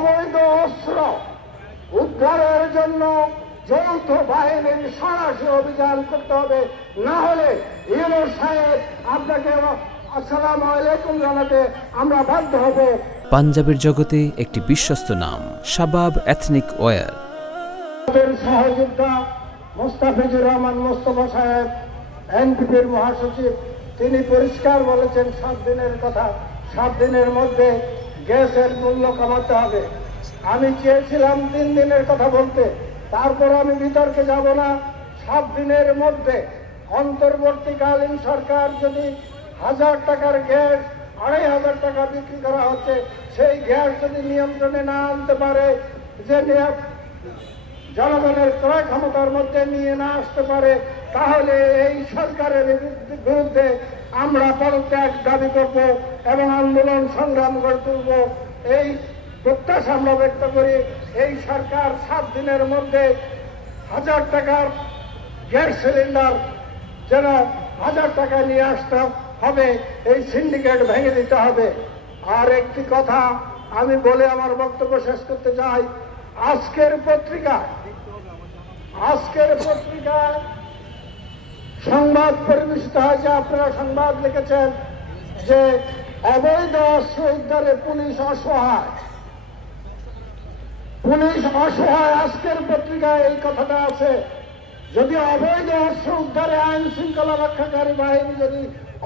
অবৈধ অস্ত্র উদ্ধারের জন্য যৌথ বাহিনীর সরাসরি অভিযান করতে হবে, না হলে ইউনূস সাহেব আপনাকে আসসালামু আলাইকুম জানাতে আমরা বাধ্য হব। পাঞ্জাবের জগতে একটি বিশ্বস্ত নাম শাবাব এথনিক ওয়্যার। সহযোদ্ধা মোস্তাফিজুর রহমান মোস্তফা সাহেব, এনপিপির মহাসচিব, তিনি পরিষ্কার বলেছেন 7 দিনের কথা। 7 দিনের মধ্যে গ্যাসের মূল্য কমাতে হবে। আমি চেয়েছিলাম 3 দিনের কথা বলতে, তারপর আমি বিতর্কে যাব না। 7 দিনের মধ্যে অন্তর্বর্তীকালীন সরকার যদি 1000 টাকার গ্যাস 2500 টাকা বিক্রি করা হচ্ছে, সেই গ্যাস যদি নিয়ন্ত্রণে না আনতে পারে, যে জনগণের ক্রয় ক্ষমতার মধ্যে নিয়ে না আসতে পারে, তাহলে এই সরকারের বিরুদ্ধে আমরা পদত্যাগ দাবি করব এবং আন্দোলন সংগ্রাম করে তুলব। এই প্রত্যাশা আমরা ব্যক্ত করি। এই সরকার 7 দিনের মধ্যে 1000 টাকার গ্যাস সিলিন্ডার যেন 1000 টাকা নিয়ে আসতে হবে, এই সিন্ডিকেট ভেঙে দিতে হবে। আর একটি কথা আমি বলে আমার বক্তব্য শেষ করতে চাই। আজকের পত্রিকায় সংবাদ পরিবেশিত হয়েছে, আপনারা সংবাদ লিখেছেন যে অবৈধ অস্ত্র উদ্ধারে পুলিশ অসহায়। আজকের পত্রিকায় এই কথাটা আছে। যদি অবৈধ অস্ত্র উদ্ধারে আইন শৃঙ্খলা রক্ষাকারী বাহিনী যদি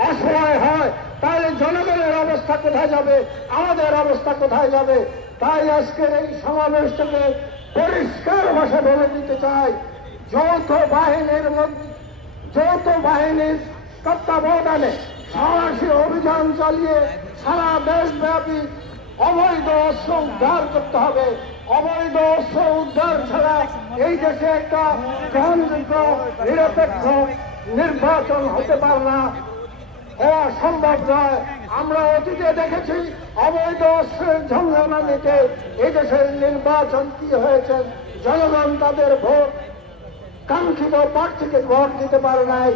অসহায় হয়, তাহলে জনগণের অবস্থা কোথায় যাবে, আমাদের অবস্থা কোথায় যাবে? তাই আজকের এই সমাবেশটাকে পরিষ্কার ভাষা বলে দিতে চাই, যৌথ বাহিনীর তত্ত্বাবধানে সরাসরি অভিযান চালিয়ে সারা দেশব্যাপী অবৈধ অস্ত্র উদ্ধার করতে হবে। অবৈধ অস্ত্র উদ্ধার ছাড়া এই দেশে একটা গ্রহণযোগ্য নিরপেক্ষ নির্বাচন হতে পারে না, হওয়া সম্ভব নয়। আমরা অতীতে দেখেছি অবৈধ অস্ত্রের ঝঞ্ঝানিতে এই দেশের নির্বাচন কি হয়েছে। জনগণ তাদের ভোট কাঙ্ক্ষিত প্রার্থীকে ভোট দিতে পারে নাই।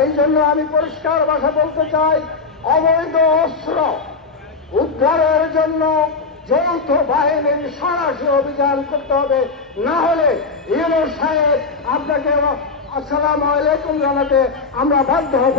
এই জন্য আমি পরিষ্কার ভাষা বলতে চাই, অবৈধ অস্ত্র উদ্ধারের জন্য যৌথ বাহিনীর সরাসরি অভিযান করতে হবে, না হলে ইউনূস সাহেব আপনাকে আসসালামু আলাইকুম জানাতে আমরা বাধ্য হব।